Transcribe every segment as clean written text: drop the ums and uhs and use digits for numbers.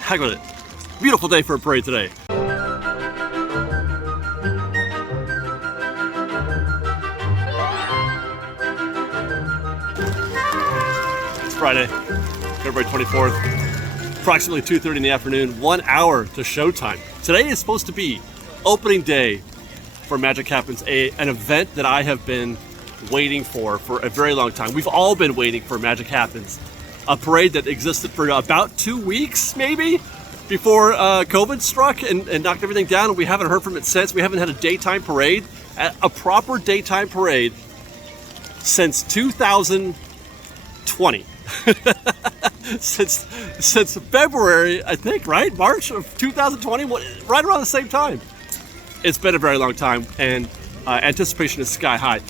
Heck with it. Beautiful day for a parade today. It's Friday, February 24th, approximately 2:30 in the afternoon, 1 hour to showtime. Today is supposed to be opening day for Magic Happens, an event that I have been waiting for a very long time. We've all been waiting for Magic Happens. A parade that existed for about 2 weeks, maybe, before COVID struck and knocked everything down, and we haven't heard from it since. We haven't had a daytime parade, a proper daytime parade, since 2020. since February, I think, right? March of 2020, right around the same time. It's been a very long time, and anticipation is sky high.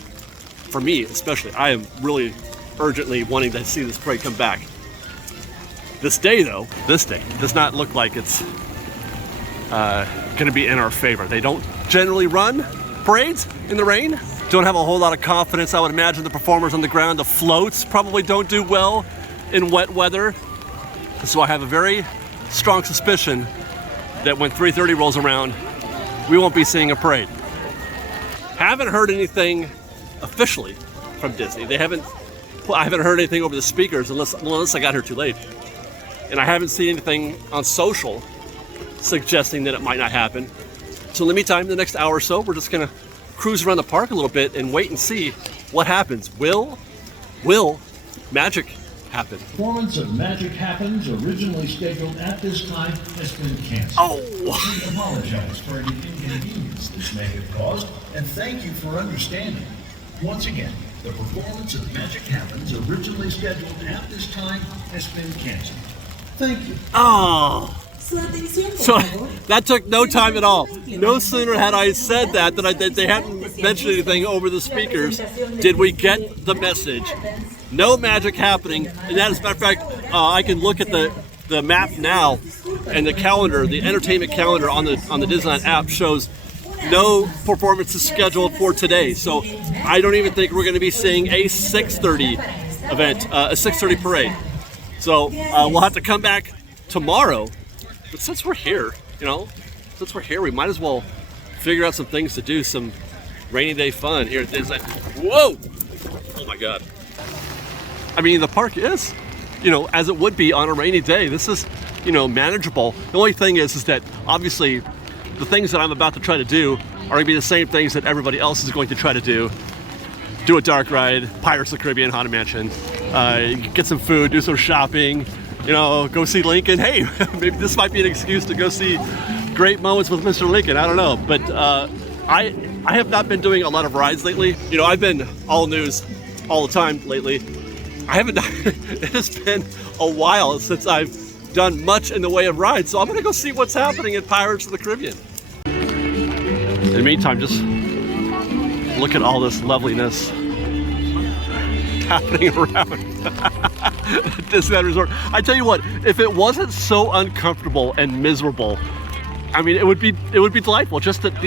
For me, especially, I am really urgently wanting to see this parade come back. This day, though, this day does not look like it's going to be in our favor. They don't generally run parades in the rain. Don't have a whole lot of confidence. I would imagine the performers on the ground, the floats, probably don't do well in wet weather. So I have a very strong suspicion that when 3:30 rolls around, we won't be seeing a parade. Haven't heard anything officially from Disney. I haven't heard anything over the speakers unless I got here too late. And I haven't seen anything on social suggesting that it might not happen. So in the meantime, the next hour or so, we're just gonna cruise around the park a little bit and wait and see what happens. Will magic happen? Performance of Magic Happens, originally scheduled at this time, has been canceled. Oh! We apologize for any inconvenience this may have caused, and thank you for understanding. Once again, the performance of Magic Happens, originally scheduled at this time, has been canceled. Thank you. Oh! So that took no time at all. No sooner had I said that they hadn't mentioned anything over the speakers, did we get the message. No magic happening, and that, as a matter of fact, I can look at the map now, and the calendar, the entertainment calendar on the Disneyland app shows no performances scheduled for today. So I don't even think we're going to be seeing a 6:30 event, a 6:30 parade. So we'll have to come back tomorrow. But since we're here, we might as well figure out some things to do, some rainy day fun here at Disneyland. Whoa! Oh my God. I mean, the park is, as it would be on a rainy day. This is, manageable. The only thing is that obviously the things that I'm about to try to do are going to be the same things that everybody else is going to try to do. Do a dark ride, Pirates of the Caribbean, Haunted Mansion, get some food, do some shopping, go see Lincoln. Hey, maybe this might be an excuse to go see great moments with Mr. Lincoln. I don't know, but I have not been doing a lot of rides lately. I've been all news all the time lately. I haven't done, it has been a while since I've done much in the way of rides, so I'm gonna go see what's happening at Pirates of the Caribbean. In the meantime, just look at all this loveliness happening around Disneyland Resort. I tell you what, if it wasn't so uncomfortable and miserable, I mean, it would be delightful. Just that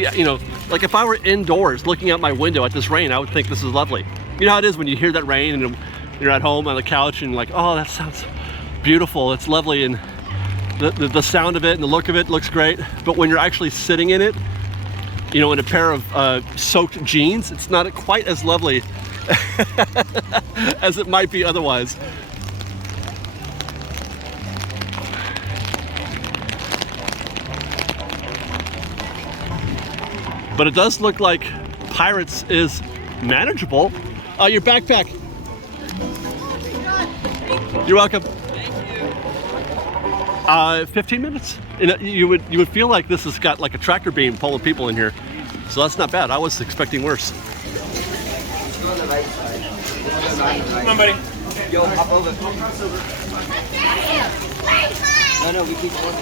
like if I were indoors looking out my window at this rain, I would think this is lovely. You know how it is when you hear that rain and you're at home on the couch and like, oh, that sounds beautiful, it's lovely, and the sound of it and the look of it looks great. But when you're actually sitting in it, in a pair of soaked jeans, it's not quite as lovely as it might be otherwise. But it does look like Pirates is manageable. Your backpack. You're welcome. 15 minutes. You would feel like this has got like a tractor beam full of people in here. So that's not bad. I was expecting worse. Come on, buddy. Yo, hop over. No, we keep going.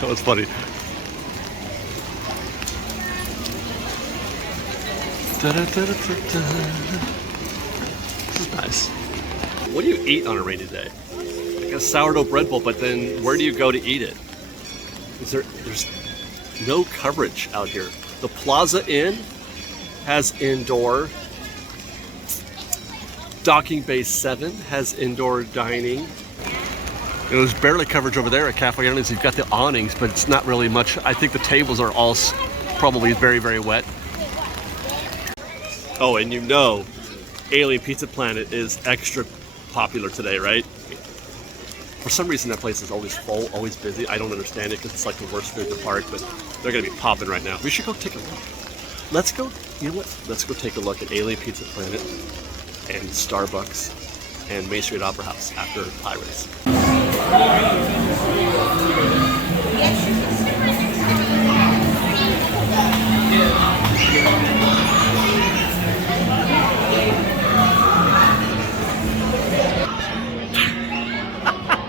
That was funny. This is nice. What do you eat on a rainy day? Like a sourdough bread bowl, but then where do you go to eat it? There's no coverage out here. The Plaza Inn has indoor. Docking Bay 7 has indoor dining. There's barely coverage over there at Cafe Islands. You've got the awnings, but it's not really much. I think the tables are all probably very, very wet. Oh, and you know, Alien Pizza Planet is extra popular today, right? For some reason, that place is always full, always busy. I don't understand it because it's like the worst food in the park, but they're gonna be popping right now. We should go take a look. Let's go, you know what? Let's go take a look at Alien Pizza Planet and Starbucks and Main Street Opera House after Pirates.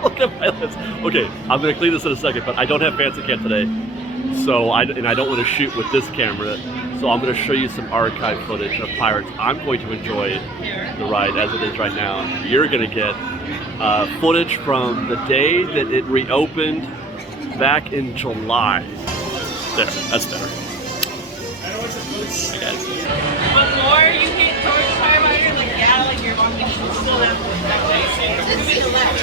Look at my lips. Okay, I'm gonna clean this in a second, but I don't have fancy cam today, so I don't want to shoot with this camera. So I'm going to show you some archive footage of Pirates. I'm going to enjoy the ride as it is right now. You're going to get footage from the day that it reopened back in July. There, that's better. Hey guys. Before you get towards the firefighter, like yeah, like you're walking still that way. Moving to left.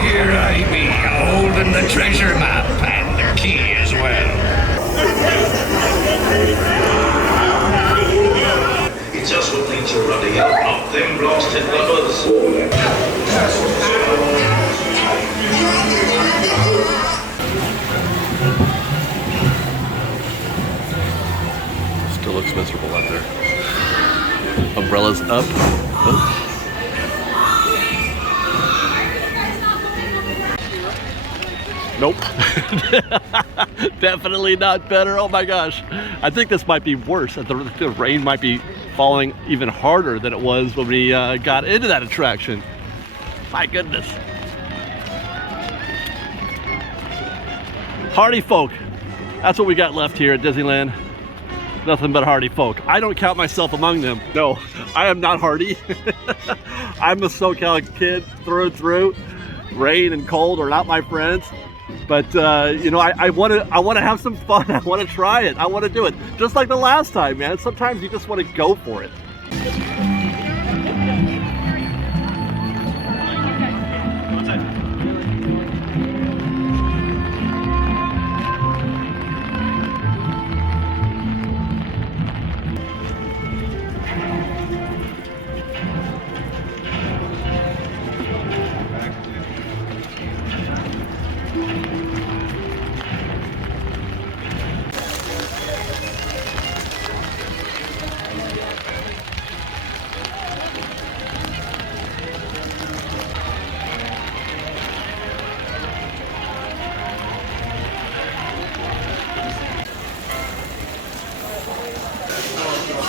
Here I be, holding the treasure map and the key as well. It's us who needs to run to up them blasted lovers. Still looks miserable out there. Umbrellas up. Oh. Nope. Definitely not better. Oh my gosh. I think this might be worse. The rain might be falling even harder than it was when we got into that attraction. My goodness. Hardy folk. That's what we got left here at Disneyland. Nothing but hardy folk. I don't count myself among them. No, I am not hardy. I'm a SoCal kid through and through. Rain and cold are not my friends. But you know, I want to have some fun. I want to try it. I want to do it. Just like the last time, man. Sometimes you just want to go for it.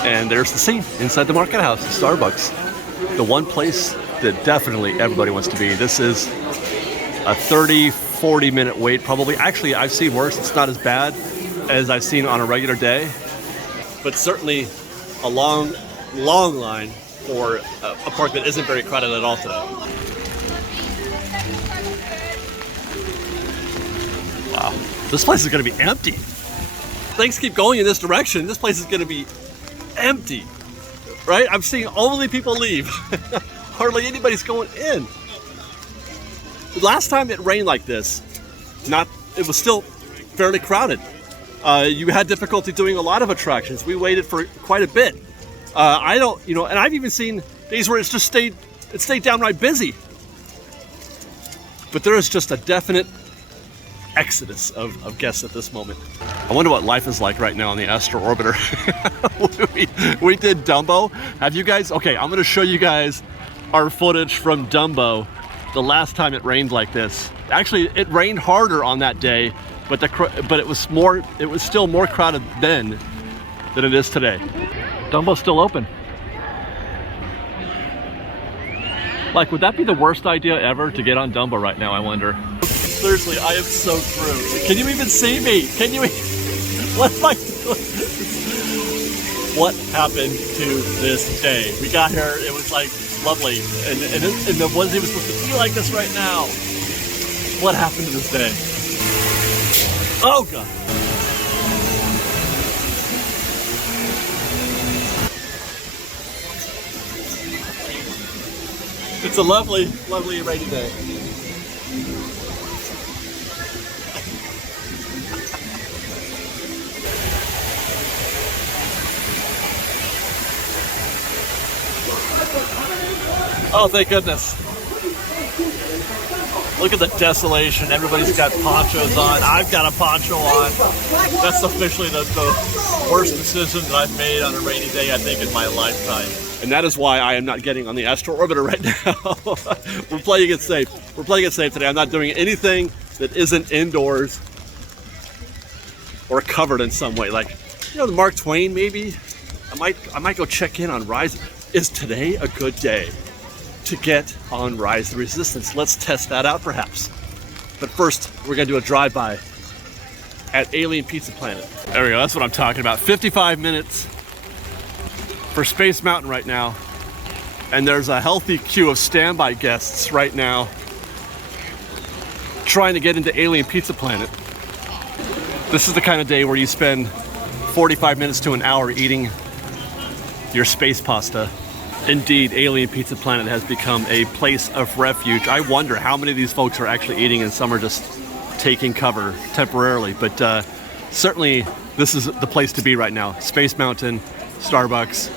And there's the scene inside the market house, Starbucks. The one place that definitely everybody wants to be. This is a 30-40 minute wait probably. Actually, I've seen worse. It's not as bad as I've seen on a regular day, but certainly a long line for a park that isn't very crowded at all today. Wow, this place is going to be empty. Things keep going in this direction. This place is going to be empty, right? I'm seeing only people leave. Hardly anybody's going in. Last time it rained like this, it was still fairly crowded. You had difficulty doing a lot of attractions. We waited for quite a bit. I don't, and I've even seen days where it stayed downright busy. But there is just a definite exodus of guests at this moment. I wonder what life is like right now on the Astro Orbiter. we did Dumbo. Have you guys? Okay, I'm going to show you guys our footage from Dumbo the last time it rained like this. Actually, it rained harder on that day, but it was still more crowded then than it is today. Dumbo's still open. Like, would that be the worst idea ever to get on Dumbo right now, I wonder? Seriously, I am so through. Can you even see me? Can you? What am I doing? What happened to this day? We got here, it was like lovely, and it wasn't even supposed to be like this right now. What happened to this day? Oh God. It's a lovely, lovely rainy day. Oh, thank goodness. Look at the desolation. Everybody's got ponchos on. I've got a poncho on. That's officially the worst decision that I've made on a rainy day, I think, in my lifetime. And that is why I am not getting on the Astro Orbiter right now. We're playing it safe. We're playing it safe today. I'm not doing anything that isn't indoors or covered in some way. Like, the Mark Twain maybe. I might go check in on Rise. Is today a good day to get on Rise the Resistance? Let's test that out perhaps. But first, we're gonna do a drive-by at Alien Pizza Planet. There we go, that's what I'm talking about. 55 minutes for Space Mountain right now. And there's a healthy queue of standby guests right now trying to get into Alien Pizza Planet. This is the kind of day where you spend 45 minutes to an hour eating your space pasta. Indeed, Alien Pizza Planet has become a place of refuge. I wonder how many of these folks are actually eating and some are just taking cover temporarily. But certainly, this is the place to be right now. Space Mountain, Starbucks,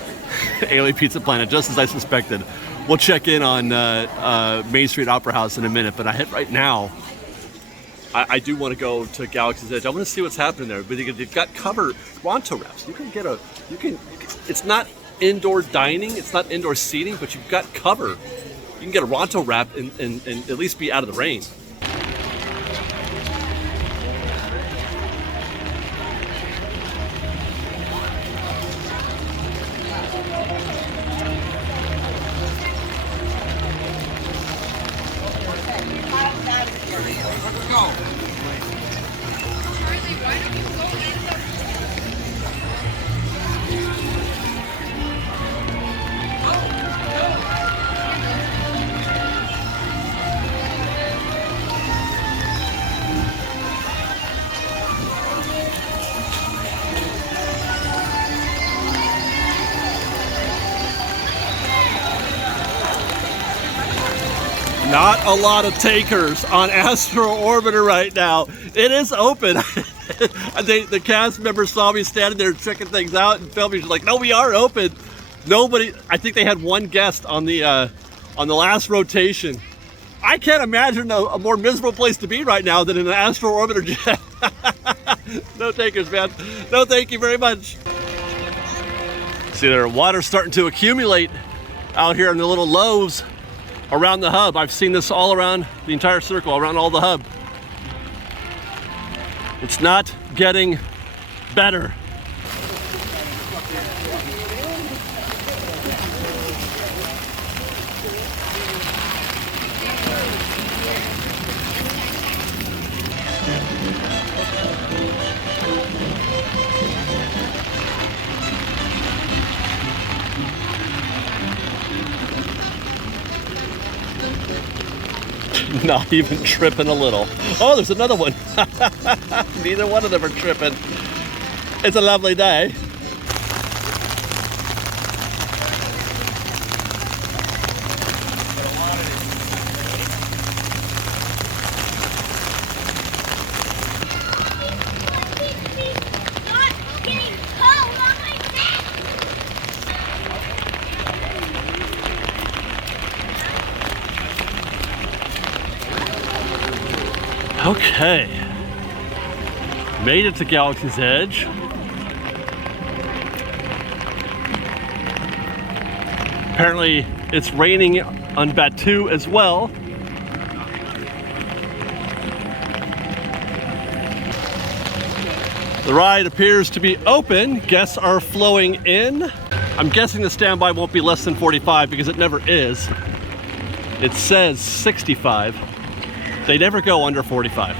Alien Pizza Planet, just as I suspected. We'll check in on Main Street Opera House in a minute, but right now, I do want to go to Galaxy's Edge. I want to see what's happening there. But they've got cover Ronto wraps. It's not indoor dining, it's not indoor seating, but you've got cover. You can get a Ronto wrap and at least be out of the rain. Not a lot of takers on Astro Orbiter right now. It is open. The cast members saw me standing there checking things out and filming. She's like, no, we are open. Nobody, I think they had one guest on the last rotation. I can't imagine a more miserable place to be right now than in an Astro Orbiter jet. No takers, man. No, thank you very much. See, there, water's starting to accumulate out here in the little lows around the hub. I've seen this all around the entire circle, around all the hub. It's not getting better. Not even tripping a little. Oh, there's another one. Neither one of them are tripping. It's a lovely day. Okay. Made it to Galaxy's Edge. Apparently it's raining on Batuu as well. The ride appears to be open. Guests are flowing in. I'm guessing the standby won't be less than 45 because it never is. It says 65. They never go under 45.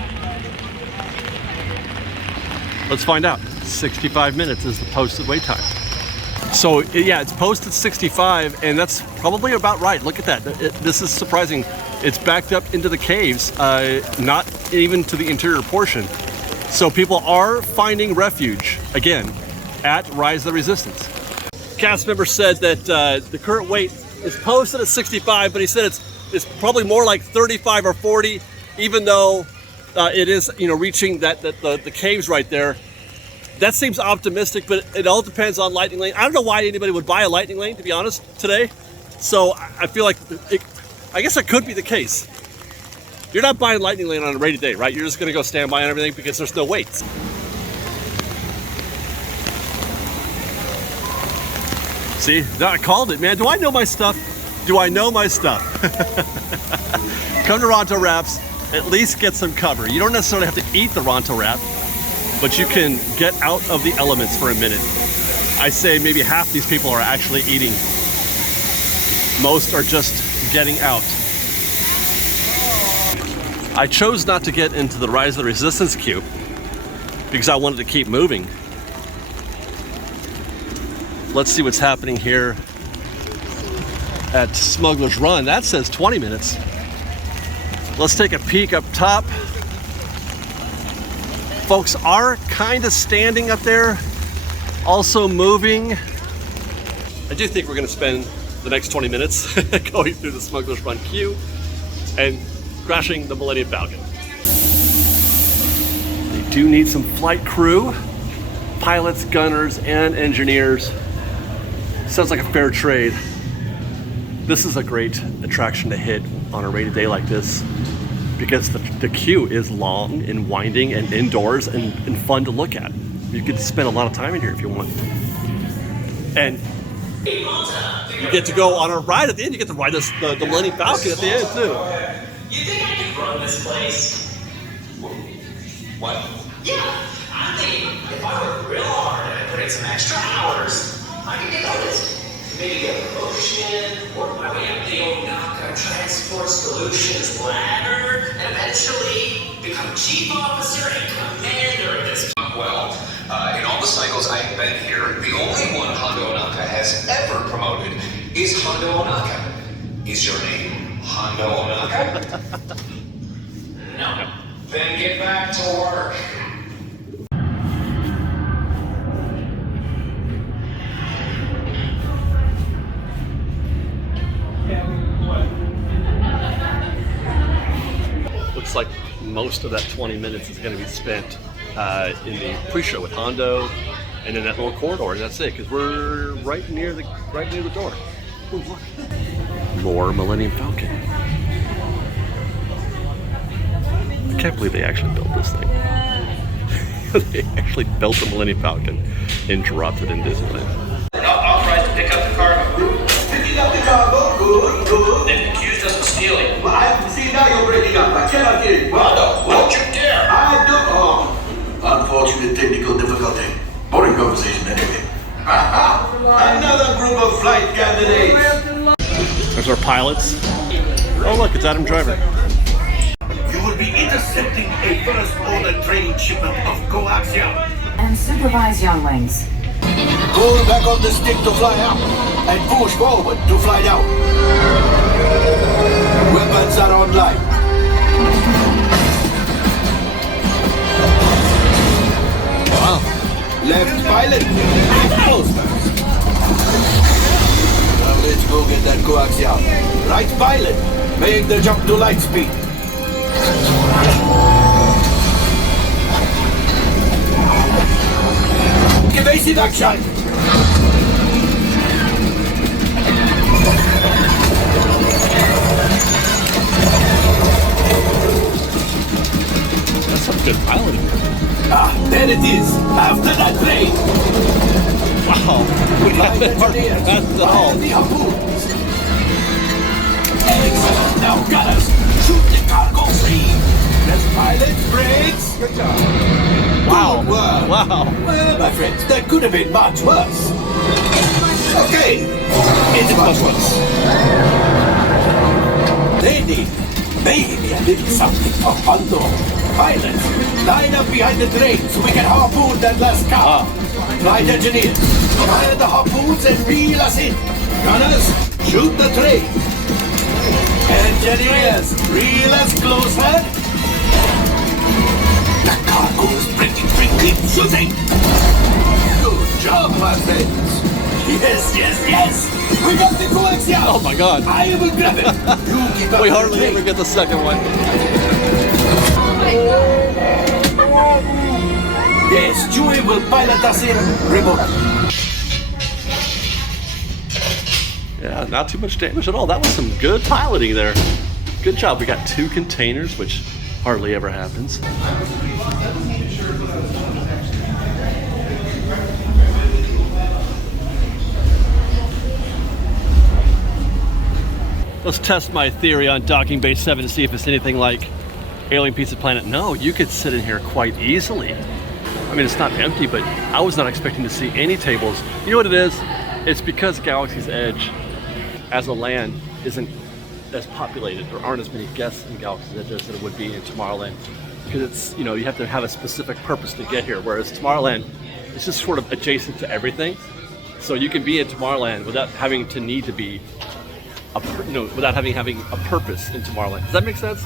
Let's find out. 65 minutes is the posted wait time. So yeah, it's posted 65, and that's probably about right. Look at that. This is surprising. It's backed up into the caves, not even to the interior portion. So people are finding refuge, again, at Rise of the Resistance. Cast member said that the current wait is posted at 65, but he said it's probably more like 35 or 40, even though it is, reaching the caves right there. That seems optimistic, but it all depends on Lightning Lane. I don't know why anybody would buy a Lightning Lane, to be honest, today. So I feel like, I guess it could be the case. You're not buying Lightning Lane on a rainy day, right? You're just gonna go stand by on everything because there's no waits. See, I called it, man. Do I know my stuff? Do I know my stuff? Come to Ronto Wraps, at least get some cover. You don't necessarily have to eat the Ronto Wrap, but you can get out of the elements for a minute. I say maybe half these people are actually eating. Most are just getting out. I chose not to get into the Rise of the Resistance queue because I wanted to keep moving. Let's see what's happening here at Smuggler's Run. That says 20 minutes. Let's take a peek up top. Folks are kind of standing up there, also moving. I do think we're going to spend the next 20 minutes going through the Smuggler's Run queue and crashing the Millennium Falcon. They do need some flight crew, pilots, gunners, and engineers. Sounds like a fair trade. This is a great attraction to hit on a rainy day like this, because the queue is long and winding and indoors and fun to look at. You get to spend a lot of time in here if you want. And you get to go on a ride at the end. You get to ride the Millennium Falcon at the end too. You think I could run this place? What? Yeah, I'm thinking if I work real hard and I put in some extra hours, I could get noticed. Maybe get a promotion, work my way up the Onaka Transport Solutions ladder, and eventually become chief officer and commander of this. Well, in all the cycles I've been here, the only one Hondo Onaka has ever promoted is Hondo Onaka. Is your name Hondo Onaka? No. Then get back to work. Looks like most of that 20 minutes is going to be spent in the pre-show with Hondo and in that little corridor, and that's it, because we're right near the door. Ooh, look. More Millennium Falcon. I can't believe they actually built this thing. They actually built the Millennium Falcon and dropped it in Disneyland. We're not authorized to pick up the cargo. Picking up the cargo, good. They've accused us of stealing. Well, I see now you're breaking up. I cannot get it. Hondo, don't you dare! I don't. Oh, unfortunate technical difficulty. Boring conversation anyway. Aha! Another group of flight candidates. There's our pilots. Oh look, it's Adam Driver. You will be intercepting a first-order training shipment of coaxium. And supervise younglings. Pull back on the stick to fly up, and push forward to fly down. Weapons are online. Wow. Left pilot, close first. Now let's go get that coaxium. Right pilot, make the jump to light speed. Evasive action! good piloting. Ah, there it is. After that train. Wow. That's the all. The harpoons. Excellent. Now, gunners, shoot the cargo free. Let's pilot brakes. Good job. Wow. Good work. Wow. Well, my friends, that could have been much worse. Okay. It's much worse. They need maybe a little something for Hondo. Pilots, line up behind the train so we can harpoon that last car. Flight engineers, fire the harpoons and reel us in. Gunners, shoot the train. Engineers, reel us closer. The cargo is pretty shooting. Good job, my friends. Yes. We got the coaxial. Oh my God. I will grab it. You keep up We the hardly train. ever get the second one. Yes, Chewie will pilot us in remote. Yeah, not too much damage at all. That was some good piloting there. Good job. We got 2 containers, which hardly ever happens. Let's test my theory on Docking Bay 7 to see if it's anything like Alien Pizza Planet. No, you could sit in here quite easily. I mean, it's not empty, but I was not expecting to see any tables. You know what it is? It's because Galaxy's Edge, as a land, isn't as populated. There aren't as many guests in Galaxy's Edge as there would be in Tomorrowland. Because it's, you know, you have to have a specific purpose to get here, whereas Tomorrowland, it's just sort of adjacent to everything. So you can be in Tomorrowland without having to need to be without having a purpose in Tomorrowland. Does that make sense?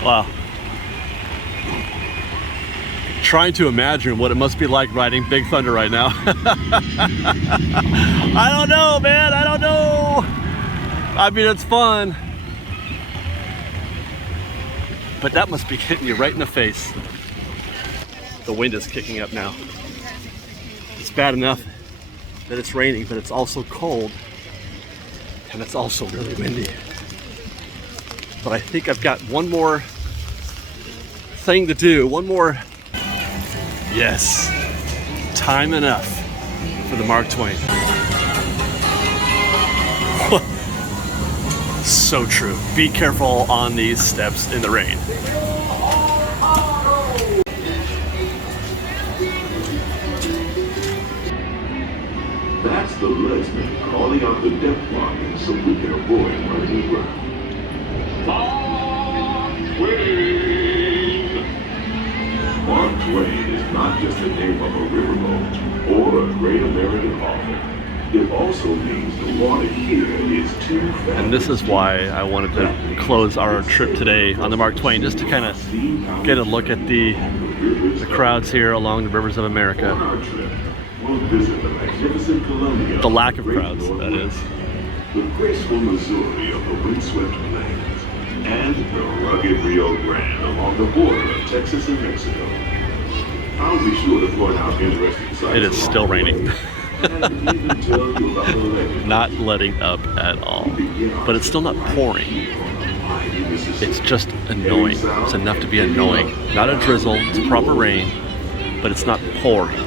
Wow. Trying to imagine what it must be like riding Big Thunder right now. I don't know, man. I don't know. I mean, it's fun. But that must be hitting you right in the face. The wind is kicking up now. It's bad enough that it's raining, but it's also cold. And it's also really windy. But I think I've got one more thing to do. One more. Yes. Time enough for the Mark Twain. So true. Be careful on these steps in the rain. That's the legsman calling out the depth marking so we can avoid running aground. Mark Twain is not just the name of a riverboat or a great American author. It also means the water here is too fast. And this is why I wanted to close our trip today on the Mark Twain, just to kind of get a look at the crowds here along the rivers of America. On our trip, we'll visit the magnificent Columbia. The lack of crowds, that is. The graceful Missouri of the windswept plains, and the rugged Rio Grande along the border of Texas and Mexico. I'll be sure to point out interesting sights. It is still raining. And even tell you about the legend. Not letting up at all. But it's still not pouring. It's just annoying. It's enough to be annoying. Not a drizzle, it's proper rain, but it's not pouring.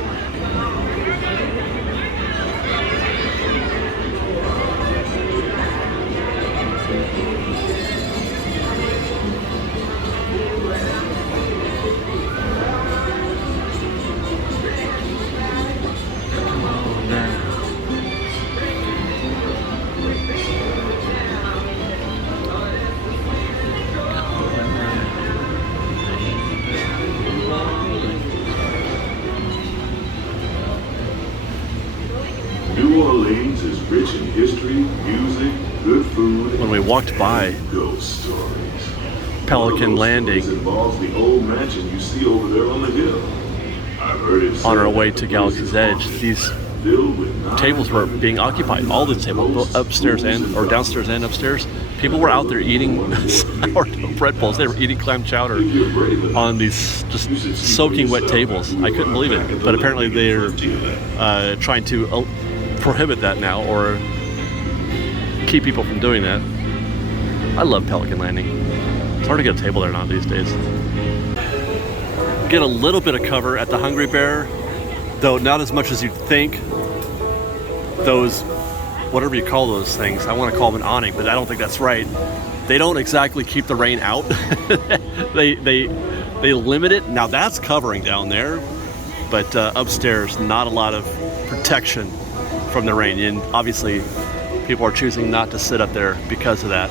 New Orleans is rich in history, music, good food, When we walked by and ghost stories. Pelican Landing Involves the old mansion you see over there on the hill. I've heard it on our said way that to the Galaxy's place Edge, is these filled with tables were being occupied. All the tables, both upstairs and or downstairs and upstairs. People were out there eating sourdough bread bowls. They were eating clam chowder on these just soaking wet tables. I couldn't believe it. But apparently they're trying to prohibit that now, or keep people from doing that. I love Pelican Landing. It's hard to get a table there now these days. Get a little bit of cover at the Hungry Bear, though not as much as you'd think. Those, whatever you call those things, I want to call them an awning, but I don't think that's right. They don't exactly keep the rain out. they limit it. Now that's covering down there, but upstairs, not a lot of protection from the rain. And obviously, people are choosing not to sit up there because of that.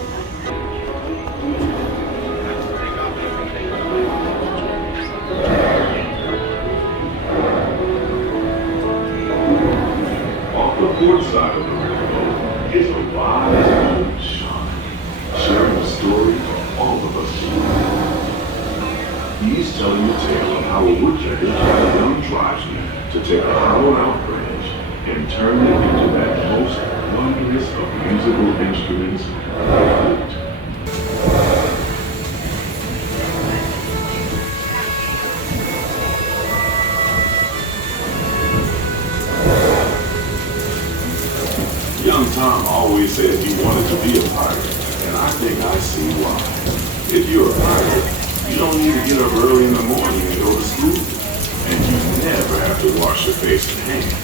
Port side of the rainbow is a wise old shaman, sharing a story for all of us to read. He's telling the tale of how a woodpecker taught a young tribesman to take a hollowed-out branch and turn it into that most wondrous of musical instruments, the flute. Young Tom always said he wanted to be a pirate, and I think I see why. If you're a pirate, you don't need to get up early in the morning and go to school, and you never have to wash your face and hands.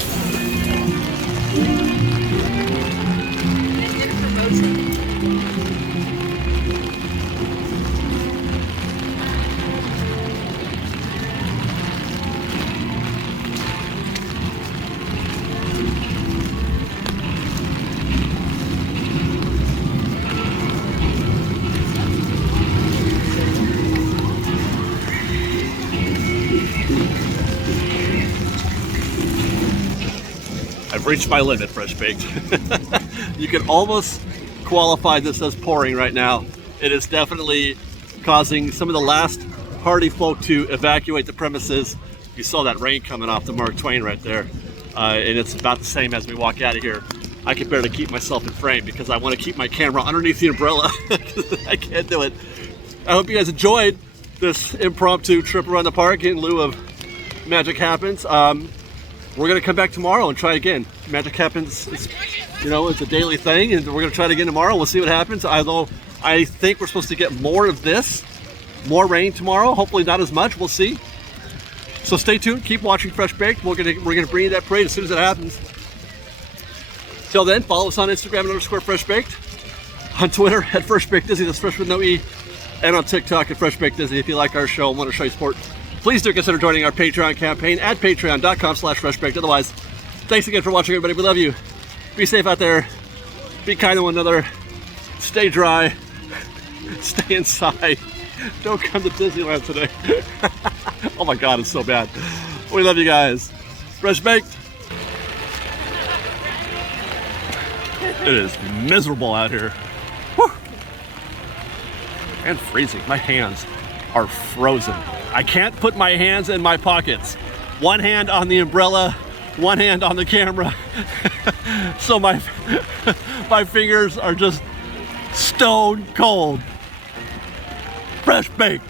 I've reached my limit, Fresh Baked. You can almost qualify this as pouring right now. It is definitely causing some of the last hardy folk to evacuate the premises. You saw that rain coming off the Mark Twain right there. And it's about the same as we walk out of here. I can barely keep myself in frame because I want to keep my camera underneath the umbrella. I can't do it. I hope you guys enjoyed this impromptu trip around the park in lieu of Magic Happens. We're gonna come back tomorrow and try again. Magic Happens, it's a daily thing, and we're gonna try it again tomorrow. We'll see what happens. Although I think we're supposed to get more of this, more rain tomorrow. Hopefully not as much. We'll see. So stay tuned. Keep watching Fresh Baked. We're gonna bring you that parade as soon as it happens. Till then, follow us on Instagram _FreshBaked, on Twitter @FreshBakedDisney. That's Fresh with no E, and on TikTok @FreshBakedDisney. If you like our show and want to show you support, please do consider joining our Patreon campaign at patreon.com/freshbaked. Otherwise, thanks again for watching, everybody. We love you. Be safe out there. Be kind to one another. Stay dry. Stay inside. Don't come to Disneyland today. Oh my God, it's so bad. We love you guys. Fresh Baked. It is miserable out here. Whew. And freezing. My hands are frozen. I can't put my hands in my pockets. One hand on the umbrella, one hand on the camera. So my fingers are just stone cold. Fresh baked.